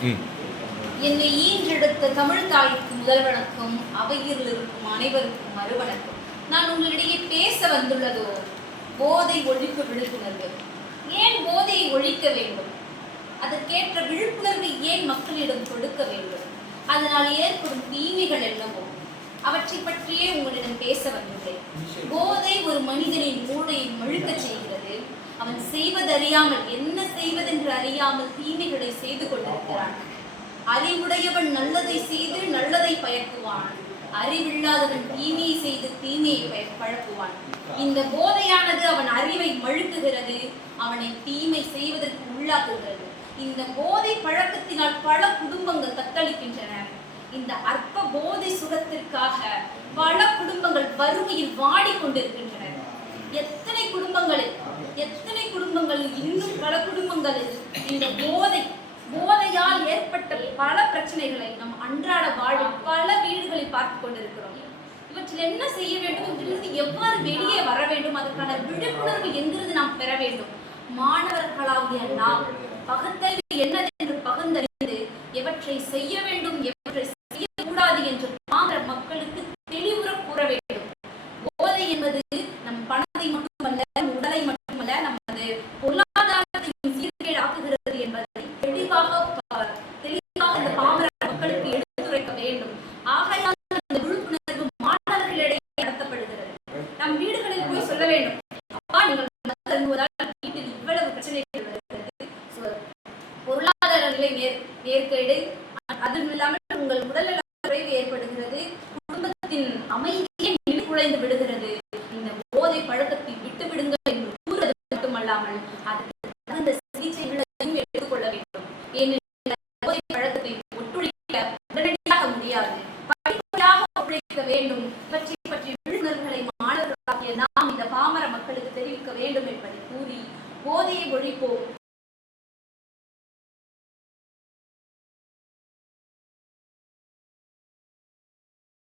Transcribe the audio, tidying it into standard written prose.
என்னை ஈன்றெடுத்த தமிழ் தாய்க்கு முதல் வணக்கம், அவையில் இருக்கும் அனைவருக்கும் மறுவணக்கம். நான் உங்களிடையே பேச வந்துள்ளதோ போதை ஒழிப்பு விழிப்புணர்வு. ஏன் போதையை ஒழிக்க வேண்டும்? அதற்கேற்ற விழிப்புணர்வு ஏன் மக்களிடம் கொடுக்க வேண்டும்? அதனால் ஏற்படும் தீமைகள் என்னவோ அவற்றை பற்றியே உங்களிடம் பேச வந்துள்ளேன். போதை ஒரு மனிதனின் மூளையை மழுக்க செய்கிறது. அவன் செய்வதறியாமல், என்ன செய்வதென்று அறியாமல் தீமைகளை செய்து கொண்டிருக்கிறான். அறிவுடையவன் நல்லதை செய்து நல்லதை பயக்குவான், அறிவில்லாதவன் தீமையை செய்து தீமையை பழக்குவான். இந்த போதையானது அவன் அறிவை மழுக்குகிறது, அவனை தீமை செய்வதற்கு உள்ளாக்குகிறது. இந்த போதை பழக்கத்தினால் பல குடும்பங்கள் தத்தளிக்கின்றன. இந்த அற்ப போதை சுகத்திற்காக பல குடும்பங்கள் வறுமையில் வாடிக்கொண்டிருக்கின்றன. எத்தனை குடும்பங்களில் இன்னும் பல குடும்பங்களில் இந்த போதையால் ஏற்பட்ட பல பிரச்சனைகளை நம் அன்றாட வாழ்வில் பல வீடுகளில் பார்த்து கொண்டிருக்கிறோம். இவற்றில் என்ன செய்ய வேண்டும், இவற்றிலிருந்து எவ்வாறு வெளியே வர வேண்டும், அதற்கான விழிப்புணர்வு எங்கிருந்து நாம் பெற வேண்டும்? மாணவர்களாகிய நாம் பகுத்தறிவு என்னது என்று பகுந்தறிந்து எவற்றை செய்ய வேண்டும், எவற்றை செய்யக்கூடாது என்று பாமர மக்களுக்கு தெளிவுற கூற வேண்டும். போதை என்பது நம் பணத்தை மட்டுமல்ல, உடலை மட்டுமல்ல, நமது பொருளாதாரத்தையும் சீர்கேடாக்குகிறது என்பதை தெளிவாக இந்த பாமர மக்களுக்கு எடுத்துரைக்க வேண்டும். ஆகையால் இந்த விழிப்புணர்வு மாணவர்களிடையே நடத்தப்படுகிறது. நம் வீடுகளில் போய் சொல்ல வேண்டும், அப்பா நீங்கள் வீட்டில் இவ்வளவு பிரச்சனைகள் வருகிறது, பொருளாதார நிலை நேர்கேடு, அதுவும் இல்லாமல் உங்கள் உடல்நல குறைவு ஏற்படுகிறது, குடும்பத்தின் அமைதியை குலைந்து விடுகிறது. இந்த போதை பழக்கத்தை விட்டு விடுங்கள் என்று கூறுவது மட்டுமல்லாமல் அதற்கு அந்த சிகிச்சைகளையும் எடுத்துக்கொள்ள வேண்டும். ஏனெனில் போதை பழக்கத்தை ஒத்துழைக்க உடனடியாக முடியாது, படிப்படியாக ஒத்துழைக்க வேண்டும். இவற்றை பற்றிய விழிப்புணர்வுகளை மாணவர்களாகிய நாம் இந்த பாமர மக்களுக்கு தெரிவிக்க வேண்டும் என்பதை கூறி, போதையை ஒழிப்போம்,